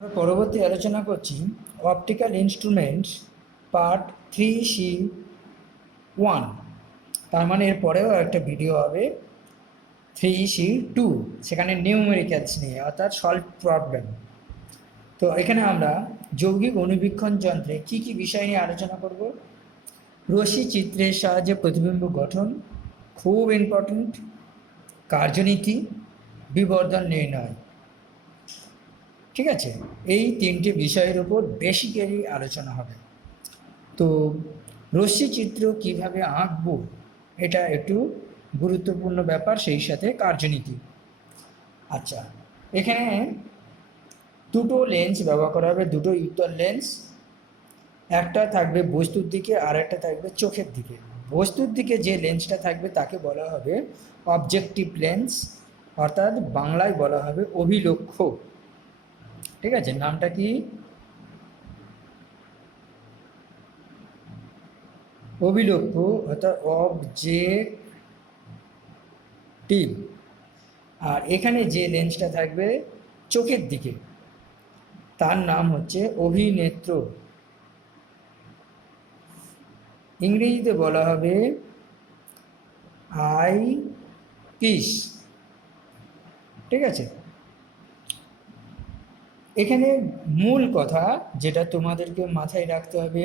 আমরা পরবর্তী আলোচনা করছি অপটিক্যাল ইনস্ট্রুমেন্টস পার্ট 3C1। তার মানে এর পরেও একটা ভিডিও হবে 3C2, সেখানে নিউমেরিক্যালস নিয়ে অর্থাৎ সলভ প্রবলেম। তো এখানে আমরা যৌগিক অনুবীক্ষণ যন্ত্রে কি কি বিষয় নিয়ে আলোচনা করব। রশ্মি চিত্রের সাহায্যে প্রতিবিম্ব গঠন খুব ইম্পর্টেন্ট, কার্যনীতি, বিবর্ধন নির্ণয়। ঠিক আছে, এই তিনটে বিষয়ের উপর বেসিক্যালি আলোচনা হবে। তো রশ্মি চিত্র কীভাবে আঁকবো এটা একটু গুরুত্বপূর্ণ ব্যাপার, সেই সাথে কার্যনীতি। আচ্ছা, এখানে দুটো লেন্স ব্যবহার করা হবে, দুটো উত্তল লেন্স। একটা থাকবে বস্তুর দিকে আর একটা থাকবে চোখের দিকে। বস্তুর দিকে যে লেন্সটা থাকবে তাকে বলা হবে অবজেক্টিভ লেন্স, অর্থাৎ বাংলায় বলা হবে অভিলক্ষ্য। ঠিক আছে, নামটা কি? অভিলক্ষ্য অর্থাৎ অবজেক্টিভ। আর এখানে যে লেন্সটা থাকবে চোখের দিকে তার নাম হচ্ছে অভিনেত্র, ইংরেজিতে বলা হবে আই পিস। ঠিক আছে, এখানে মূল কথা যেটা তোমাদেরকে মাথায় রাখতে হবে,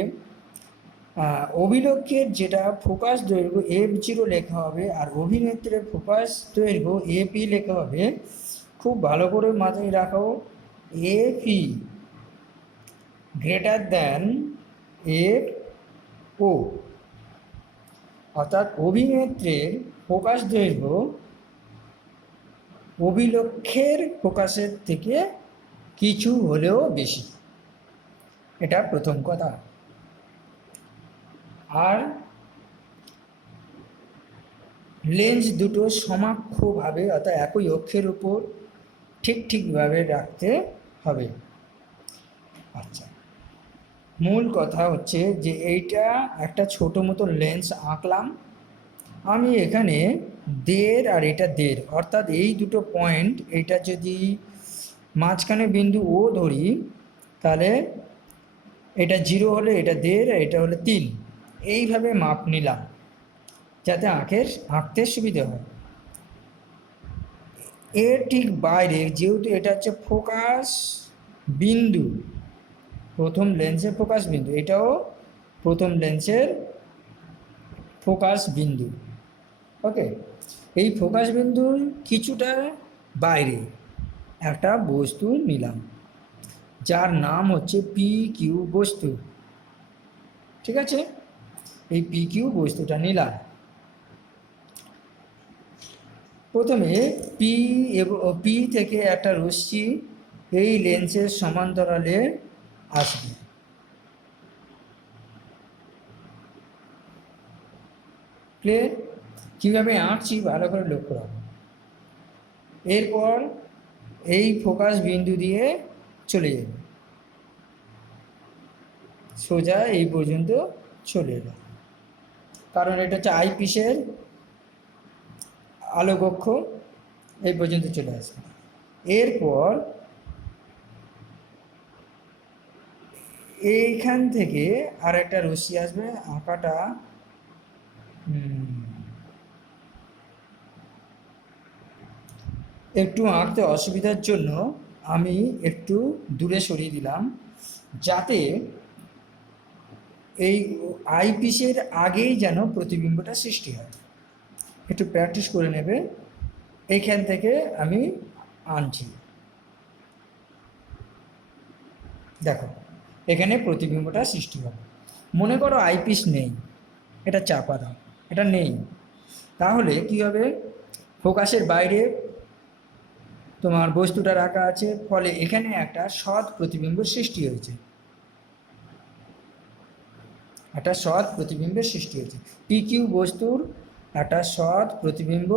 অভিলক্ষের যেটা ফোকাস দৈর্ঘ্য F0 লেখা হবে আর অভিনেত্রের ফোকাস দৈর্ঘ্য AP লেখা হবে। খুব ভালো করে মাথায় রাখো, AP গ্রেটার দ্যান FO, অর্থাৎ অভিনেত্রের ফোকাস দৈর্ঘ্য অভিলক্ষের ফোকাসের থেকে কিছু হলেও বেশি। এটা প্রথম কথা। আর লেন্স দুটো সমাক্ষভাবে অর্থাৎ একই অক্ষের উপর ঠিকভাবে রাখতে হবে। আচ্ছা, মূল কথা হচ্ছে যে এইটা একটা ছোটো মতো লেন্স আঁকলাম আমি এখানে, দেড় আর এটা দেড়, অর্থাৎ এই দুটো পয়েন্ট, এটা যদি মাঝখানে বিন্দু ও ধরি তাহলে এটা 0 হলে এটা দেড় আর এটা হলে 3, এইভাবে মাপ নিলাম যাতে আঁকতে সুবিধা হয়। এর ঠিক বাইরে, যেহেতু এটা হচ্ছে ফোকাস বিন্দু, প্রথম লেন্সের ফোকাস বিন্দু, এটাও প্রথম লেন্সের ফোকাস বিন্দু। ওকে, এই ফোকাস বিন্দুর কিছুটা বাইরে একটা বস্তু নিলাম যার নাম হচ্ছে PQ বস্তু। ঠিক আছে, এই PQ বস্তুটা নিলাম। প্রথমে P থেকে একটা রশ্মি এই লেন্সের সমান্তরালে আসবে। ক্লিয়ার? কীভাবে আঁকছি ভালো করে লক্ষ্য রাখো। এরপর এই ফোকাস বিন্দু দিয়ে চলে যাবে, সোজা এই পর্যন্ত চলে এলো, কারণ এটা হচ্ছে আইপিসের আলোকক্ষ, এই পর্যন্ত চলে আসবে। এরপর এইখান থেকে আর একটা রশ্মি আসবে, আঁকাটা একটু আঁকতে অসুবিধার জন্য আমি একটু দূরে সরিয়ে দিলাম, যাতে এই আইপিসের আগেই যেন প্রতিবিম্বটা সৃষ্টি হয়। একটু প্র্যাকটিস করে নেবে। এইখান থেকে আমি আনছি, দেখো এখানে প্রতিবিম্বটা সৃষ্টি হবে। মনে করো আইপিস নেই, এটা চাপা দাও, এটা নেই, তাহলে কি হবে? ফোকাসের বাইরে তোমার বস্তুটা রাখা আছে, ফলে এখানে একটা সৎ প্রতিবিম্ব সৃষ্টি হয়েছে, একটা সৎ প্রতিবিম্বের সৃষ্টি হয়েছে। PQ বস্তুর একটা সৎ প্রতিবিম্ব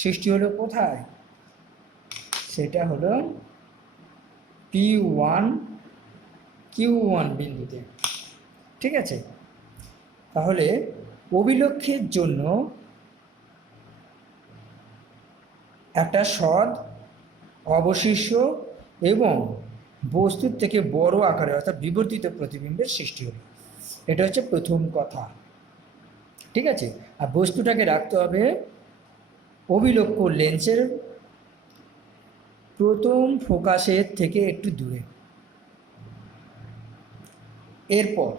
সৃষ্টি হলো কোথায়? সেটা হলো Q1 বিন্দুতে। ঠিক আছে, তাহলে অভিলক্ষের জন্য একটা সৎ, অবশিষ্ট এবং বস্তুর থেকে বড় আকারে অর্থাৎ বিবর্তিত প্রতিবিম্বের সৃষ্টি হলো। এটা হচ্ছে প্রথম কথা, ঠিক আছে। আর বস্তুটাকে রাখতে হবে অভিলক্ষ্য লেন্সের প্রথম ফোকাসের থেকে একটু দূরে। এরপর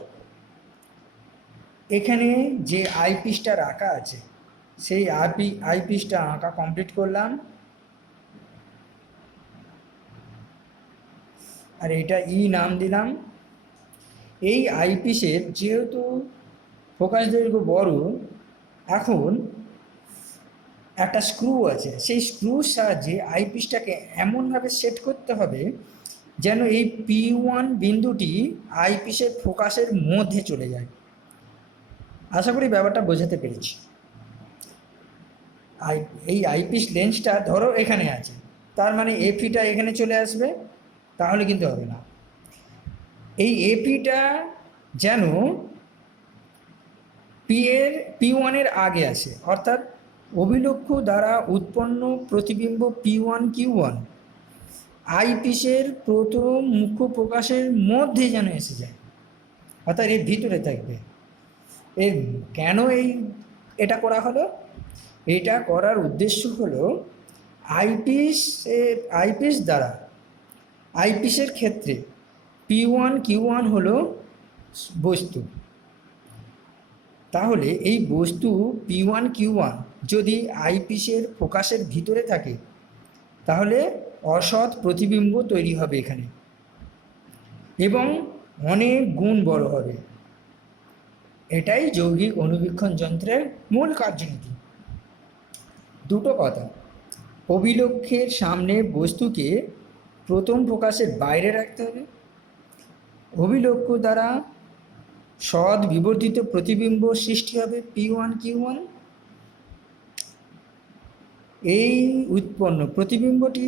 এখানে যে আইপিসটা রাখা আছে সেই আইপিসটা আঁকা কমপ্লিট করলাম, আর এটা নাম দিলাম। এই আইপিসের যেহেতু ফোকাস দৈর্ঘ্য বড়, এখন একটা স্ক্রু আছে, সেই স্ক্রুর সাহায্যে আইপিসটাকে এমনভাবে সেট করতে হবে যেন এই P1 বিন্দুটি আইপিসের ফোকাসের মধ্যে চলে যায়। আশা করি ব্যাপারটা বোঝাতে পেরেছি। এই আইপিস লেন্সটা ধরো এখানে আছে, তার মানে এপিটা এখানে চলে আসবে, তাহলে কিন্তু হবে না। এই এপিটা যেন P1 আগে আসে, অর্থাৎ অভিলক্ষ্য দ্বারা উৎপন্ন প্রতিবিম্ব P1Q1 আইপিসের প্রথম মুখ্য প্রকাশের মধ্যে যেন এসে যায়, অর্থাৎ এর ভিতরে থাকবে। কেন এটা করা হলো? এটা করার উদ্দেশ্য হলো আইপিসের ক্ষেত্রে P1Q1 হলো বস্তু। তাহলে এই বস্তু P1Q1 যদি আইপিসের ফোকাসের ভিতরে থাকে তাহলে অসৎ প্রতিবিম্ব তৈরি হবে এখানে, এবং অনেক গুণ বড় হবে। এটাই যৌগিক অণুবীক্ষণ যন্ত্রের মূল কার্যনীতি। দুটো কথা, অভিলক্ষ্যের সামনে বস্তুকে প্রথম ফোকাসের বাইরে রাখতে হবে, অভিলক্ষ্য দ্বারা সৎ বিবর্তিত প্রতিবিম্ব সৃষ্টি হবে P1Q1। এই উৎপন্ন প্রতিবিম্বটি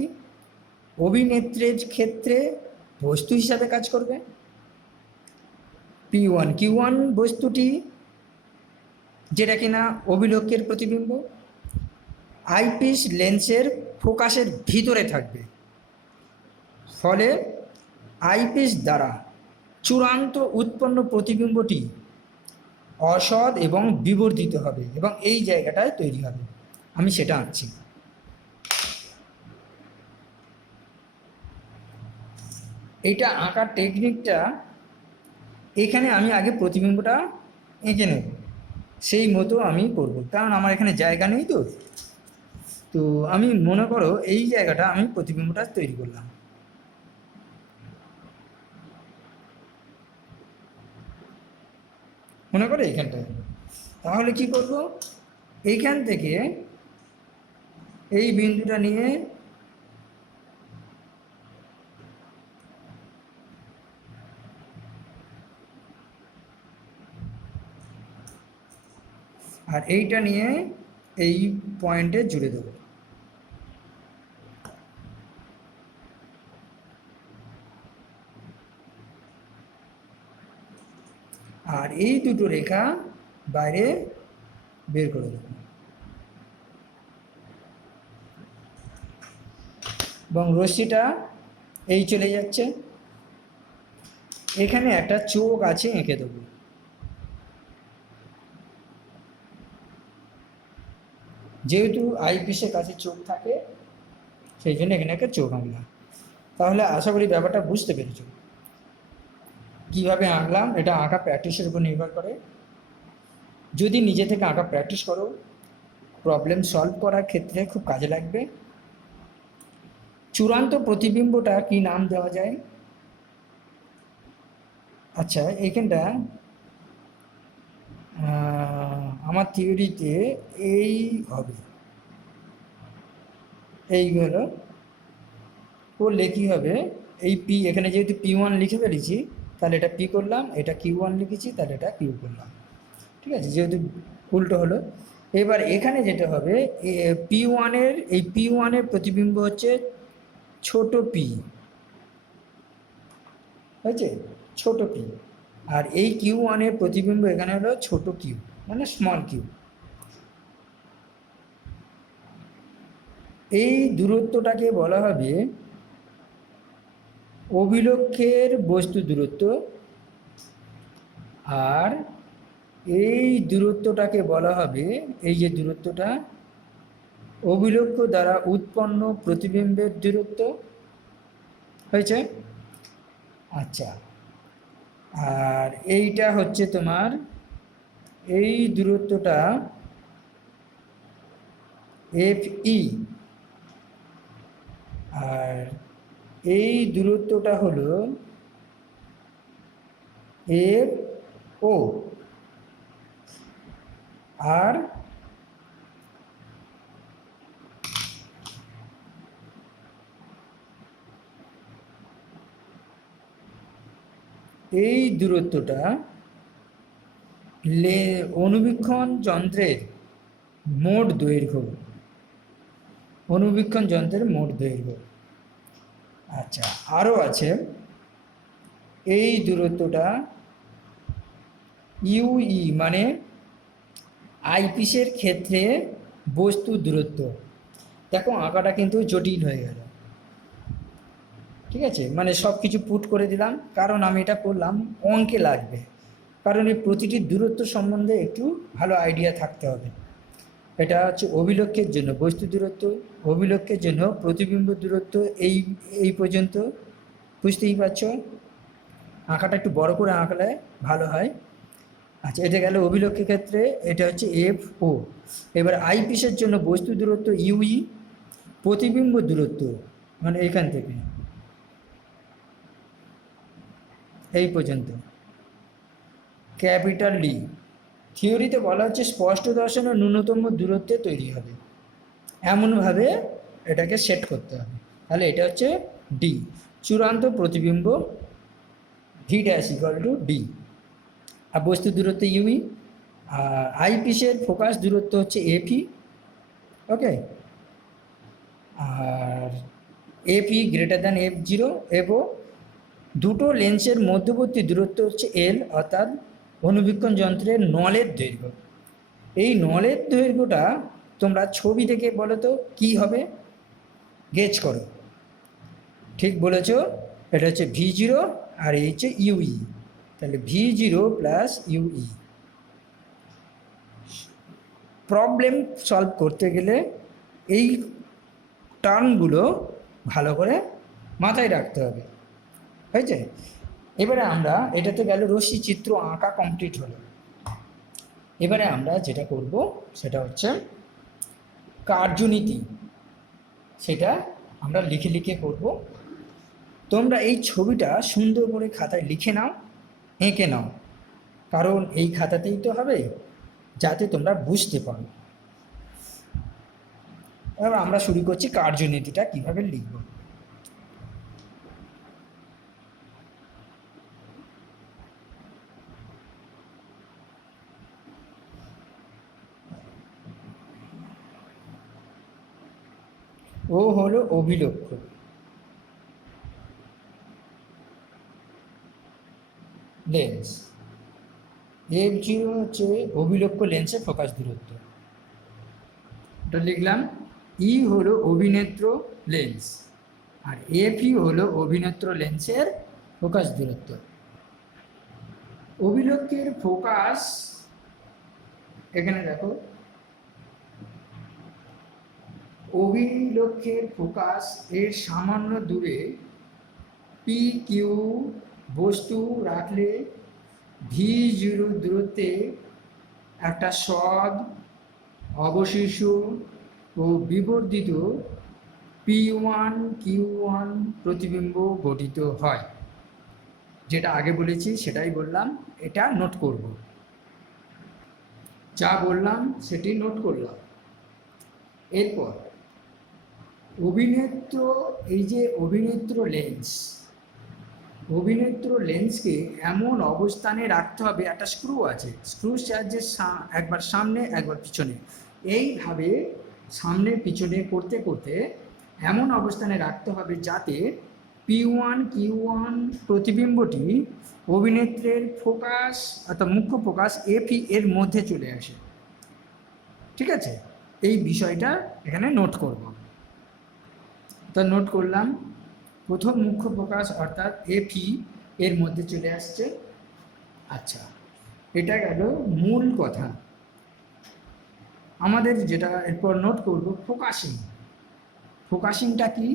অভিনেত্রের ক্ষেত্রে বস্তু হিসাবে কাজ করবে। P1Q1 বস্তুটি যেটা কিনা অভিলক্ষ্যের প্রতিবিম্ব আইপিস লেন্সের ফোকাসের ভিতরে থাকবে, ফলে আইপিস দ্বারা চূড়ান্ত উৎপন্ন প্রতিবিম্বটি অসৎ এবং বিবর্তিত হবে এবং এই জায়গাটায় তৈরি হবে। আমি সেটা আঁকছি। এইটা আঁকার টেকনিকটা এখানে আমি আগে প্রতিবিম্বটা এঁকে নেব, সেই মতো আমি করব, কারণ আমার এখানে জায়গা নেই। তো আমি মনে করো এই জায়গাটা আমি প্রতিবিম্বটা তৈরি করলাম। মনে করো এইখানটায়, তাহলে কি করব, এইখান থেকে এই বিন্দুটা নিয়ে আর এইটা নিয়ে এই পয়েন্টে জুড়ে দেব। আর এই দুটো রেখা বাইরে বের করে দেব এবং রশ্মিটা এই চলে যাচ্ছে। এখানে একটা চোখ আছে, এঁকে দেবো। যেহেতু আইপিসের কাছে চোখ থাকে সেই জন্য এখানে একটা চোখ আঁকলাম। তাহলে আশা করি ব্যাপারটা বুঝতে পেরেছ। কীভাবে আঁকলাম এটা আঁকা প্র্যাকটিসের উপর নির্ভর করে। যদি নিজে থেকে আঁকা প্র্যাকটিস করো, প্রবলেম সলভ করার ক্ষেত্রে খুব কাজে লাগবে। চূড়ান্ত প্রতিবিম্বটা কি নাম দেওয়া যায়? আচ্ছা, এইখানটা আমার থিওরিতে এই হবে, এইগুলো করলে কী হবে, এই পি এখানে যেহেতু P1 লিখে ফেলেছি তাহলে এটা পি করলাম, এটা Q1 লিখেছি তাহলে এটা কিউ করলাম, ঠিক আছে, যেহেতু উল্টো হলো। এবার এখানে যেটা হবে P1 এর প্রতিবিম্ব হচ্ছে ছোট পি, হয়েছে, ছোট পি, আর এই Q1 এর প্রতিবিম্ব এখানে হলো ছোট কিউ, মানে স্মল কিউ। এই দূরত্বটাকে বলা হবে অভিলক্ষের বস্তু দূরত্ব, আর এই দূরত্বটাকে বলা হবে, এই যে দূরত্বটা অভিলক্ষ দ্বারা উৎপন্ন প্রতিবিম্বের দূরত্ব হয়েছে। আচ্ছা, আর এইটা হচ্ছে তোমার, এই দূরত্বটা এফ ই, আর এই দূরত্বটা হলো এফ ও, আর এই দূরত্বটা অনুবীক্ষণ যন্ত্রের মোট দৈর্ঘ্য, অনুবীক্ষণ যন্ত্রের মোট দৈর্ঘ্য। আচ্ছা, আরও আছে, এই দূরত্বটা ইউই মানে আইপিসের ক্ষেত্রে বস্তু দূরত্ব। দেখো আঁকাটা কিন্তু জটিল হয়ে গেল, ঠিক আছে, মানে সব কিছু পুট করে দিলাম, কারণ আমি এটা করলাম অঙ্কে লাগবে, কারণ এই প্রতিটি দূরত্ব সম্বন্ধে একটু ভালো আইডিয়া থাকতে হবে। এটা হচ্ছে অভিলক্ষের জন্য বস্তু দূরত্ব, অভিলক্ষের জন্য প্রতিবিম্ব দূরত্ব, এই এই পর্যন্ত বুঝতেই পারছো। আঁকাটা একটু বড় করে আঁকলে ভালো হয়। আচ্ছা, এটা গেল অভিলক্ষের ক্ষেত্রে, এটা হচ্ছে এফ ও। এবার আইপিসের জন্য বস্তু দূরত্ব ইউই, প্রতিবিম্ব দূরত্ব মানে এখান থেকে এই পর্যন্ত ক্যাপিটাল ডি। থিওরিতে বলা হচ্ছে স্পষ্ট দর্শন ও ন্যূনতম দূরত্বে তৈরি হবে, এমনভাবে এটাকে সেট করতে হবে। তাহলে এটা হচ্ছে ডি, চূড়ান্ত প্রতিবিম্ব v dash equal to D, আর বস্তু দূরত্ব ইউই, আর আইপিসের ফোকাস দূরত্ব হচ্ছে এফই, ওকে, আর f e greater than f zero, এবং দুটো লেন্সের মধ্যবর্তী দূরত্ব হচ্ছে এল, অর্থাৎ অনুবীক্ষণ যন্ত্রের নলের দৈর্ঘ্য। এই নলের দৈর্ঘ্যটা তোমরা ছবি দেখে বলো তো কী হবে, গেজ করো। ঠিক বলেছ, এটা হচ্ছে ভি জিরো আর এই হচ্ছে ইউই, তাহলে V zero plus UE. Problem solve করতে গেলে এই টার্মগুলো ভালো করে মাথায় রাখতে হবে, হয়েছে। এবারে আমরা, এটাতে গেল রশ্মি চিত্র আঁকা কমপ্লিট হলো। এবারে আমরা যেটা করব সেটা হচ্ছে কার্যনীতি, সেটা আমরা লিখে লিখে করব। তোমরা এই ছবিটা সুন্দর করে খাতায় লিখে নাও, এঁকে নাও, কারণ এই খাতাতেই তো হবে, যাতে তোমরা বুঝতে পারো। এবার আমরা শুরু করছি কার্যনীতিটা কিভাবে লিখব। ও হলো অভিলক্ষ, লেন্স, এফ জিরো হচ্ছে অভিলক্ষ লেন্সের ফোকাস দূরত্ব, এটা লিখলাম। ই হলো অভিনেত্র লেন্স, আর এফই হলো অভিনেত্র লেন্সের ফোকাস দূরত্ব। অভিলক্ষের ফোকাস এখানে দেখো, অভিলক্ষের ফোকাস এর সামান্য দূরে পি কিউ বস্তু রাখলে ভি জিরো দূরত্বে একটা সদ, অবশিষ্ট ও বিবর্ধিত পি ওয়ান কিউ ওয়ান প্রতিবিম্ব গঠিত হয়। যেটা আগে বলেছি সেটাই বললাম, এটা নোট করব, যা বললাম সেটি নোট করলাম। এরপর অভিনেত্র, এই যে অভিনেত্র লেন্স, অভিনেত্র লেন্সকে এমন অবস্থানে রাখতে হবে, একটা স্ক্রু আছে, স্ক্রুর সাহায্যে একবার সামনে একবার পিছনে, এইভাবে সামনে পিছনে করতে করতে এমন অবস্থানে রাখতে হবে যাতে পি ওয়ান কিউ ওয়ান প্রতিবিম্বটি অভিনেত্রের ফোকাস অর্থাৎ মুখ্য ফোকাস এফই এর মধ্যে চলে আসে, ঠিক আছে। এই বিষয়টা এখানে নোট করব, তা নোট করলাম। প্রথম মুখ্য ফোকাস অর্থাৎ এফই এর মধ্যে চলে আসছে। আচ্ছা, এটা গেল মূল কথা। আমাদের যেটা এরপর নোট করব ফোকাসিং। ফোকাসিংটা কি?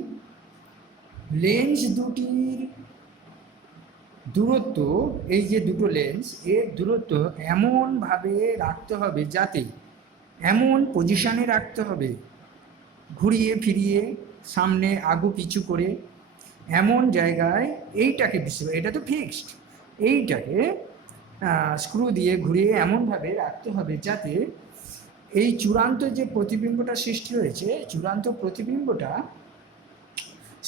লেন্স দুটির দূরত্ব, এই যে দুটো লেন্স এর দূরত্ব এমনভাবে রাখতে হবে যাতে, এমন পজিশানে রাখতে হবে, ঘুরিয়ে ফিরিয়ে সামনে আগু পিছু করে এমন জায়গায়, এইটাকে এটা তো ফিক্সড, এইটাকে স্ক্রু দিয়ে ঘুরিয়ে এমনভাবে রাখতে হবে যাতে এই চূড়ান্ত যে প্রতিবিম্বটা সৃষ্টি হয়েছে, চূড়ান্ত প্রতিবিম্বটা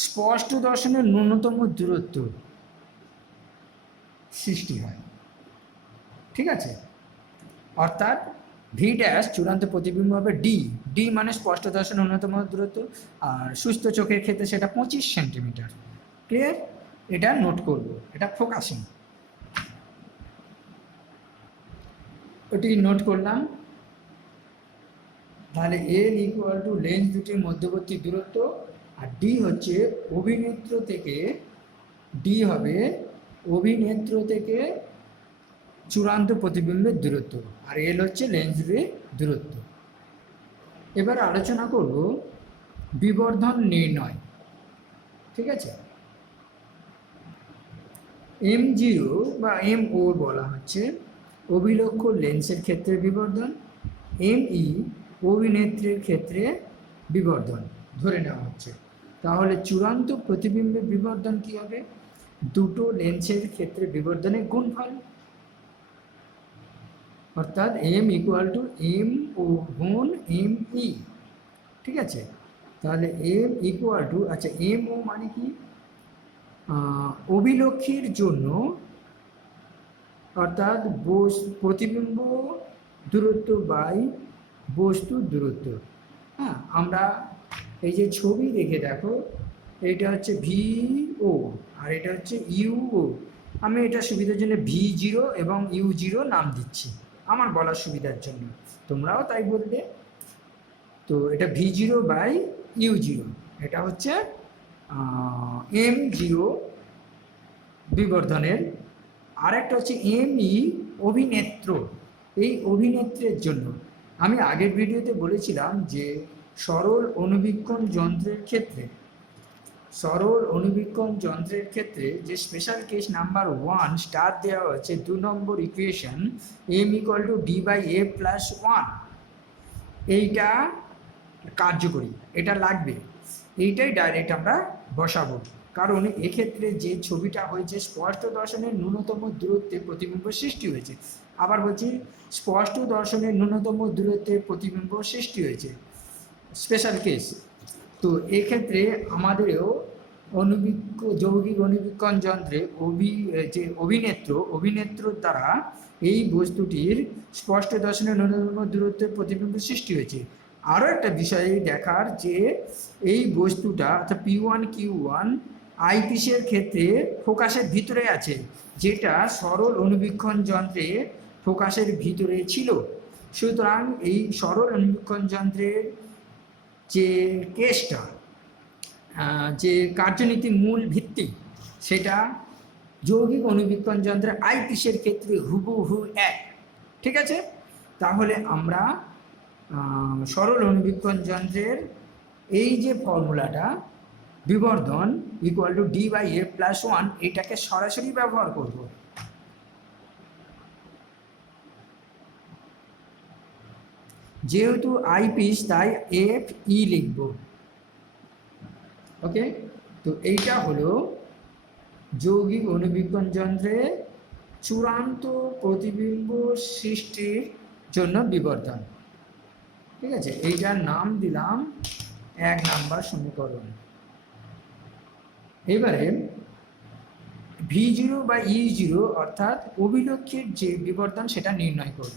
স্পষ্ট দর্শনের ন্যূনতম দূরত্ব সৃষ্টি হয়। ঠিক আছে, অর্থাৎ ভি ড্যাশ চূড়ান্ত প্রতিবিম্ব হবে ডি। ডি মানে স্পষ্ট দর্শনের ন্যূনতম দূরত্ব, আর সুস্থ চোখের ক্ষেত্রে সেটা 25 সেন্টিমিটার। ক্লিয়ার? এটা নোট করব, এটা ফোকাসিং। ওটি নোট করলাম। তাহলে এল ইকুয়াল টু লেন্স দুটির মধ্যবর্তী দূরত্ব, আর ডি হচ্ছে অভিনেত্র থেকে, ডি হবে অভিনেত্র থেকে চূড়ান্ত প্রতিবিম্বের দূরত্ব, আর এল হচ্ছে লেন্স দুটির দূরত্ব। এবার আলোচনা করব বিবর্ধন নির্ণয়। ঠিক আছে, M0 বা MO বলা হচ্ছে অভিলক্ষ্য লেন্সের ক্ষেত্রে বিবর্ধন, ME অভিনেত্রীর ক্ষেত্রে বিবর্ধন ধরে নেওয়া হচ্ছে। তাহলে চূড়ান্ত প্রতিবিম্বের বিবর্ধন কি হবে? দুটো লেন্সের ক্ষেত্রে বিবর্ধনের গুণফল, অর্থাৎ M ইকুয়াল টু MO গুণ ME। ঠিক আছে, তাহলে M ইকুয়াল টু, আচ্ছা MO মানে কি? অভিলক্ষীর জন্য, অর্থাৎ প্রতিবিম্ব দূরত্ব বাই বস্তুর দূরত্ব। হ্যাঁ, আমরা এই যে ছবি দেখে দেখো, এইটা হচ্ছে VO আর এটা হচ্ছে UO। আমি এটা সুবিধার জন্য V0 এবং U0 নাম দিচ্ছি আমার বলার সুবিধার জন্য, তোমরাও তাই বলবে। তো এটা V0 বাই U0, এটা হচ্ছে M0 বিবর্ধনের। আরেকটা হচ্ছে ME অভিনেত্র। এই অভিনেত্রের জন্য আমি আগের ভিডিওতে বলেছিলাম যে সরল অনুবীক্ষণ যন্ত্রের ক্ষেত্রে, সরল অনুবীক্ষণ যন্ত্রের ক্ষেত্রে যে স্পেশাল কেস নাম্বার 1 স্টার দেওয়া হচ্ছে 2 নম্বর equation M equal to D/A+1, এইটা কার্যকরী, এটা লাগবে, এইটাই ডাইরেক্ট আমরা বসাবো। কারণ এক্ষেত্রে যে ছবিটা হয়েছে স্পষ্ট দর্শনের ন্যূনতম দূরত্বে প্রতিবিম্ব সৃষ্টি হয়েছে। আবার বলছি, স্পষ্ট দর্শনের ন্যূনতম দূরত্বে প্রতিবিম্ব সৃষ্টি হয়েছে, স্পেশাল কেস। তো এক্ষেত্রে আমাদেরও যৌগিক অনুবীক্ষণ যন্ত্রে যে অভিনেত্র দ্বারা এই বস্তুটির স্পষ্ট দর্শনের ন্যূনতম দূরত্বে প্রতিবিম্ব সৃষ্টি হয়েছে। আরও একটা বিষয় দেখার, যে এই বস্তুটা অর্থাৎ P1 Q1 আইপিসের ক্ষেত্রে ফোকাসের ভিতরে আছে, যেটা সরল অনুবীক্ষণ যন্ত্রে ফোকাসের ভিতরে ছিল। সুতরাং এই সরল অনুবীক্ষণ যন্ত্রের যে কেসটা, যে কার্যনীতির মূল ভিত্তি, সেটা যৌগিক অনুবীক্ষণ যন্ত্রের আইপিসের ক্ষেত্রে হুবহু এক। ঠিক আছে, তাহলে আমরা সরল অনুবীক্ষণ যন্ত্রের এই যে ফর্মুলাটা বিবর্ধন ইকুয়াল টু D/A+1, এটাকে সরাসরি ব্যবহার করব। যেহেতু আইপিস তাই FE লিখব। ওকে, তো এইটা হলো যৌগিক অনুবীক্ষণ যন্ত্রে চূড়ান্ত প্রতিবিম্ব সৃষ্টির জন্য বিবর্ধন। ঠিক আছে, এইটার নাম দিলাম 1 নাম্বার সমীকরণ। এবারে V0 বা E0 অর্থাৎ অভিলক্ষের যে বিবর্ধন সেটা নির্ণয় করব।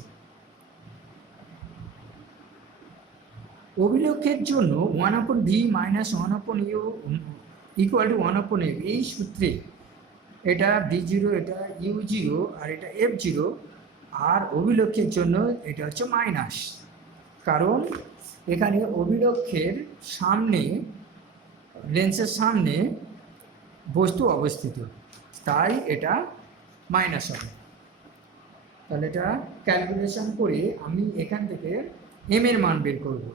অভিলক্ষের জন্য 1/V - 1/U equal to 1/F, এই সূত্রে এটা V0, এটা U0 আর এটা F0, আর অভিলক্ষের জন্য এটা হচ্ছে মাইনাস। কারণ এখানে অভিলক্ষের সামনে, লেন্সের সামনে বস্তু অবস্থিত, তাই এটা মাইনাস হবে। তাহলে এটা ক্যালকুলেশন করে আমি এখান থেকে এম এর মান বের করব,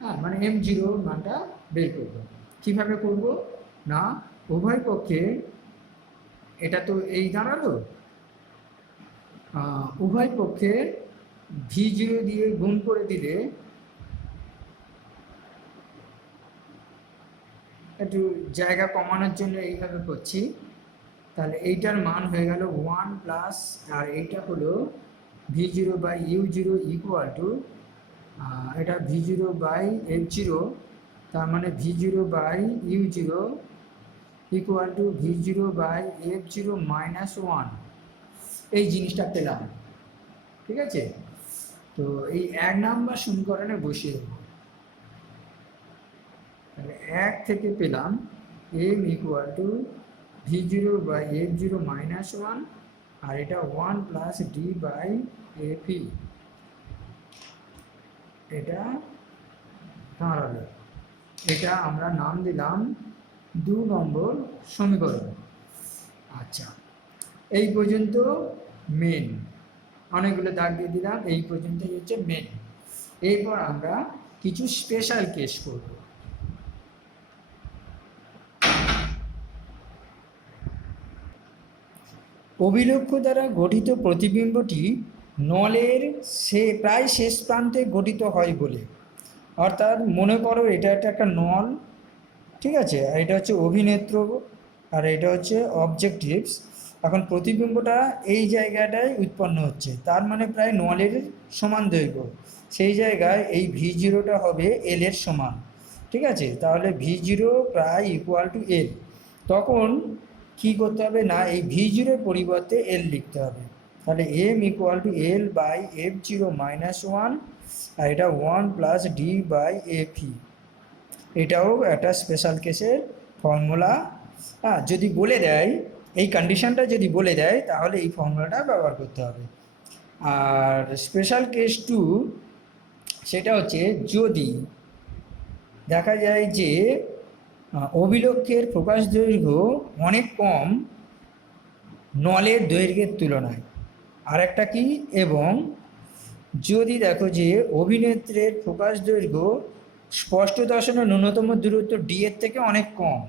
হ্যাঁ, মানে M0 মানটা বের করব। কিভাবে করব না, উভয় পক্ষে এটা তো এই দাঁড়ালো, উভয় পক্ষে V0 দিয়ে গুণ করে দিলে, একটু জায়গা কমানোর জন্য এইভাবে করছি, তাহলে এইটার মান হয়ে গেল 1 প্লাস, আর এইটা হলো V0 by U0 equal two, এটা V0 বাই F0, তার মানে V0 by U0 equal to V0 by F0 minus 1, এই জিনিসটা পেলাম। ঠিক আছে, তো এই 1 নাম্বার সমীকরণে বসিয়ে দেবো। তাহলে 1 থেকে পেলাম M equal to V0 by F0 minus 1, আর এটা 1 প্লাস D বাই FE, এটা দাঁড়ালো। এটা আমরা নাম দিলাম 2 নম্বর সমীকরণ। আচ্ছা, এই পর্যন্ত মেন, অনেকগুলো দাগ দিয়ে দিলাম, এই পর্যন্তই হচ্ছে মেন। এরপর আমরা কিছু স্পেশাল কেস করব। অভিলক্ষ্য দ্বারা গঠিত প্রতিবিম্বটি নলের প্রায় শেষ প্রান্তে গঠিত হয় বলে, অর্থাৎ মনে করো এটা একটা নল, ঠিক আছে, আর এটা হচ্ছে অভিনেত্র, আর এটা হচ্ছে অবজেক্টিভস। এখন প্রতিবিম্বটা এই জায়গাটায় উৎপন্ন হচ্ছে, তার মানে প্রায় নলের সমান দৈর্ঘ্য, সেই জায়গায় এই V0টা হবে L এর সমান। ঠিক আছে, তাহলে V0 প্রায় ইকুয়াল টু L। তখন কি করতে হবে না, এই V0 এর পরিবর্তে L লিখতে হবে। তাহলে M equal to L by F0 minus 1, আর এটা 1 প্লাস D বাই FE। এটাও একটা স্পেশাল কেসের ফর্মুলা। হ্যাঁ, যদি বলে দেয়, এই কন্ডিশনটা যদি বলে দেয়, তাহলে এই ফর্মুলাটা ব্যবহার করতে হবে। আর স্পেশাল কেস 2, সেটা হচ্ছে যদি দেখা যায় যে অভিলক্ষের প্রকাশ দৈর্ঘ্য অনেক কম নলের দৈর্ঘ্যের তুলনায়, আর একটা কি, এবং যদি দেখো যে অভিনেত্রের প্রকাশ দৈর্ঘ্য স্পষ্ট দর্শনের ন্যূনতম দূরত্ব D এর থেকে অনেক কম,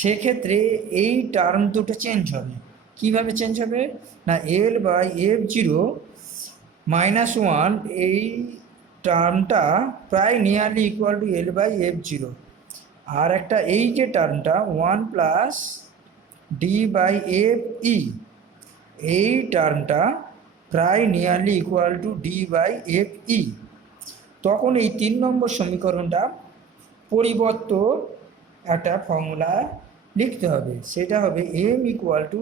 সেক্ষেত্রে এই টার্ম দুটো চেঞ্জ হবে। কিভাবে চেঞ্জ হবে না, L বাই F0 মাইনাস 1, এই টার্মটা প্রায় nearly equal to L by F0, আর একটা এই যে টার্মটা 1 প্লাস D বাই FE, এই টার্মটা প্রায় nearly equal to D by FE। তখন এই 3 নম্বর সমীকরণটা পরিবর্ত একটা ফর্মুলা লিখতে হবে, সেটা হবে M ইকুয়াল টু,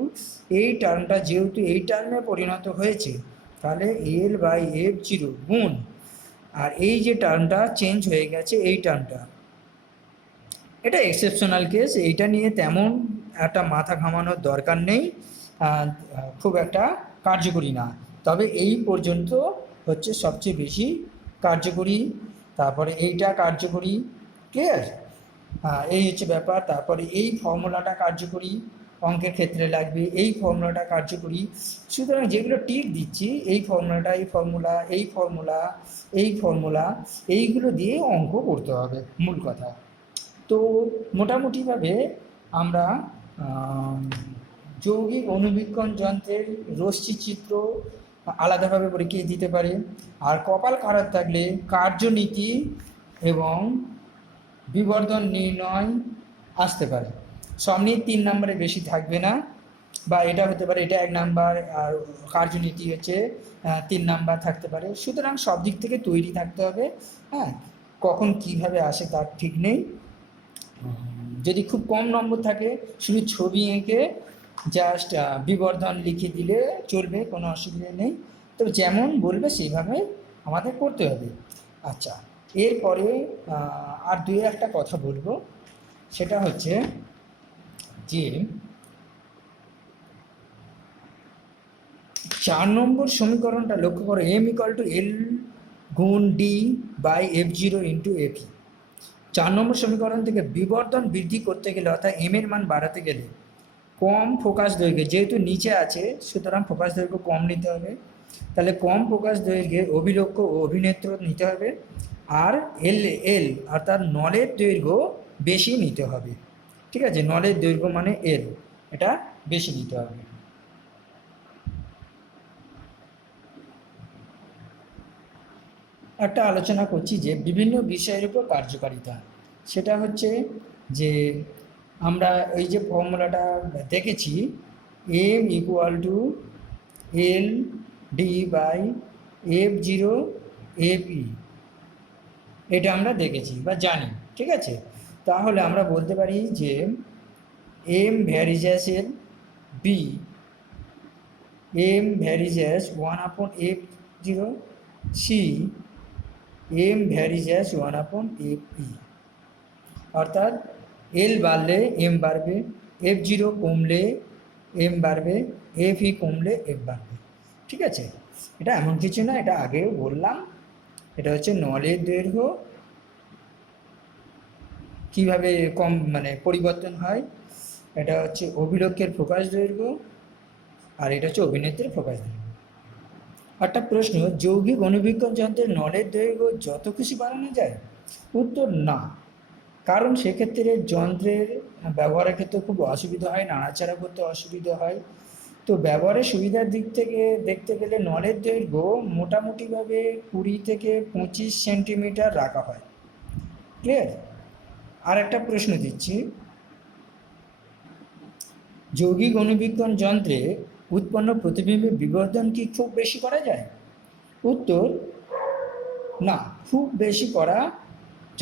এই টার্মটা যেহেতু এই টার্মে পরিণত হয়েছে, তাহলে L বাই F0 গুণ, আর এই যে টার্মটা চেঞ্জ হয়ে গেছে এই টার্মটা, এটা এক্সেপশনাল কেস, এইটা নিয়ে তেমন একটা মাথা ঘামানোর দরকার নেই, খুব একটা কার্যকরী না, তবে এই পর্যন্ত হচ্ছে সবচেয়ে বেশি কার্যকরী, তারপরে এইটা কার্যকরী, ক্লিয়ার? এই হচ্ছে ব্যাপার। তারপরে এই ফর্মুলাটা কার্যকরী, অঙ্কের ক্ষেত্রে লাগবে, এই ফর্মুলাটা কার্যকরী। সুতরাং যেগুলো টিক দিচ্ছি, এই ফর্মুলাটা, এই ফর্মুলা, এই ফর্মুলা, এই ফর্মুলা, এইগুলো দিয়ে অঙ্ক করতে হবে, মূল কথা। তো মোটামুটিভাবে আমরা যৌগিক অণুবীক্ষণ যন্ত্রের রশ্মি চিত্র আলাদাভাবে পরীক্ষা দিতে পারে, আর কপাল খারাপ থাকলে কার্যনীতি এবং বিবর্ধন নির্ণয় আসতে পারে। সব নিয়ে 3 নম্বরে বেশি থাকবে না, বা এটা হতে পারে, এটা 1 নাম্বার, আর কার্যনীতি হচ্ছে 3 নাম্বার থাকতে পারে। সুতরাং সব দিক থেকে তৈরি থাকতে হবে। হ্যাঁ, কখন কিভাবে আসে তার ঠিক নেই। যদি খুব কম নম্বর থাকে, শুধু ছবি এঁকে জাস্ট বিবর্ধন লিখে দিলে চলবে, কোনো অসুবিধা নেই। তো যেমন বলবে সেইভাবে আমাদের করতে হবে। আচ্ছা, এরপরে আর 2-1টা কথা বলবো, সেটা হচ্ছে যে 4 নম্বর সমীকরণটা লক্ষ্য করো, M ইকুয়াল টু L গুণ D by F0 into FE। 4 নম্বর সমীকরণ থেকে বিবর্ধন বৃদ্ধি করতে গেলে অর্থাৎ এম এর মান বাড়াতে গেলে কম ফোকাস দৈর্ঘ্যে, যেহেতু নিচে আছে সুতরাং ফোকাস দৈর্ঘ্য কম নিতে হবে, তাহলে কম ফোকাস দৈর্ঘ্যে অভিলক্ষ্য ও অভিনেত্র নিতে হবে। আর এল এল অর্থাৎ নলের দৈর্ঘ্য বেশি নিতে হবে। ঠিক আছে, নলের দৈর্ঘ্য মানে এল, এটা বেশি নিতে হবে। একটা আলোচনা করছি যে বিভিন্ন বিষয়ের উপর কার্যকারিতা, সেটা হচ্ছে যে আমরা এই যে ফর্মুলাটা দেখেছি M equal to L D by F zero F E, এটা আমরা দেখেছি বা জানি। ঠিক আছে, তাহলে আমরা বলতে পারি যে M varies as L B M varies as 1/f zero C M varies as 1/f E, অর্থাৎ এল বাড়লে এম বাড়বে, এফ জিরো কমলে এম বাড়বে, এফ ই কমলে এফ বাড়বে। ঠিক আছে, এটা এমন কিছু না, এটা আগেও বললাম। এটা হচ্ছে নলের দৈর্ঘ্য কীভাবে কম মানে পরিবর্তন হয়, এটা হচ্ছে অভিলক্ষের ফোকাস দৈর্ঘ্য, আর এটা হচ্ছে অভিনেত্রীর ফোকাস দৈর্ঘ্য। একটা প্রশ্ন, যৌগিক অণুবীক্ষণ যন্ত্রের নলের দৈর্ঘ্য যত খুশি বাড়ানো যায়? উত্তর না, কারণ সেক্ষেত্রে যন্ত্রের ব্যবহারের ক্ষেত্রে খুব অসুবিধা হয়, নাড়াচাড়া করতে অসুবিধা হয়। তো ব্যবহারের সুবিধার দিক থেকে দেখতে গেলে নলের দৈর্ঘ্য মোটামুটিভাবে 20 থেকে 25 সেন্টিমিটার রাখা হয়। ক্লিয়ার? আর একটা প্রশ্ন দিচ্ছি, যৌগিক অণুবীক্ষণ যন্ত্রে উৎপন্ন প্রতিবিম্বের বিবর্ধন কি খুব বেশি করা যায়? উত্তর না, খুব বেশি করা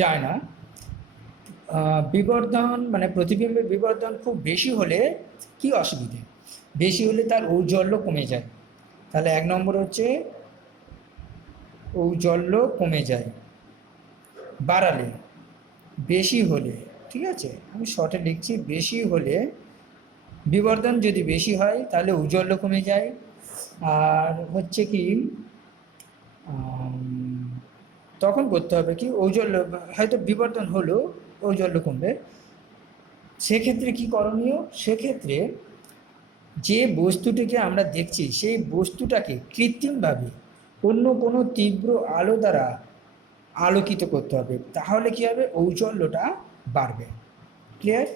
যায় না। বিবর্ধন মানে প্রতিবিম্বের বিবর্ধন খুব বেশি হলে কি অসুবিধে? বেশি হলে তার ঔজ্জ্বল্য কমে যায়। তাহলে 1 নম্বর হচ্ছে ঔজ্জ্বল্য কমে যায়। বাড়ালে, বেশি হলে, ঠিক আছে আমি শর্টে লিখছি, বেশি হলে বিবর্ধন যদি বেশি হয় তাহলে ঔজ্জ্বল্য কমে যায়। আর হচ্ছে কি তখন করতে হবে কি, ঔজ্জ্বল্য হয়তো বিবর্ধন হলো ঔজ্জ্বল্য কমবে, সেক্ষেত্রে কি করণীয়? সেক্ষেত্রে যে বস্তুটিকে আমরা দেখছি সেই বস্তুটাকে কৃত্রিমভাবে অন্য কোনো তীব্র আলো দ্বারা আলোকিত করতে হবে, তাহলে কি হবে? ঔজ্জ্বল্যটা বাড়বে। ক্লিয়ার?